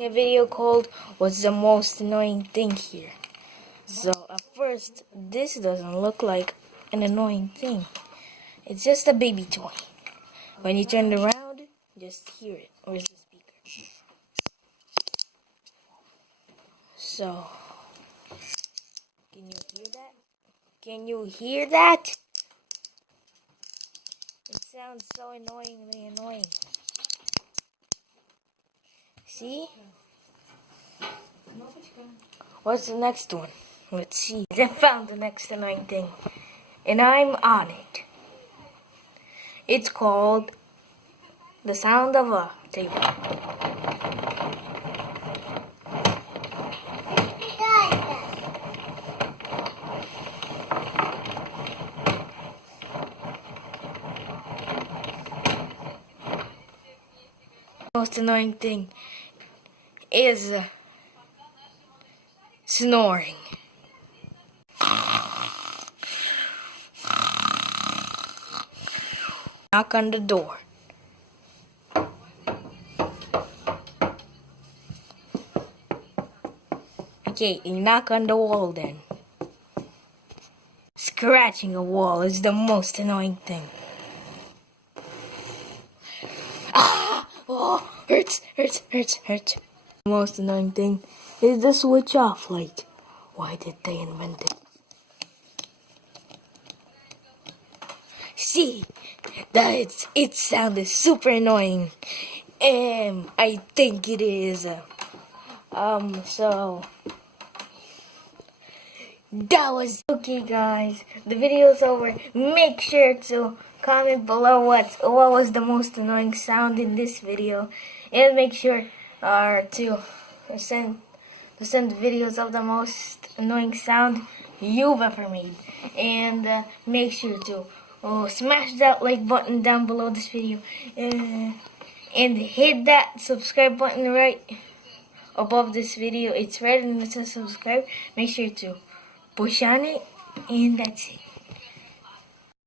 A video called "What's the most annoying thing here?" So at first, this doesn't look like an annoying thing. It's just a baby toy. When you turn it around, just hear it. Where's the speaker? So, can you hear that? Can you hear that? It sounds so annoyingly annoying. See? What's the next one? Let's see. I found the next annoying thing, and I'm on it. It's called the sound of a table. The most annoying thing is snoring. Knock on the door. Okay, you knock on the wall then. Scratching a wall is the most annoying thing. Ah! Oh, hurts. The most annoying thing is the switch off light. Why did they invent it? See, it sounded super annoying. I think it is. So that was okay, guys. The video's over. Make sure to comment below what was the most annoying sound in this video, and make sure to send videos of the most annoying sound you've ever made, and make sure to smash that like button down below this video, and hit that subscribe button right above this video. It's red and it says subscribe. Make sure to push on it, and that's it.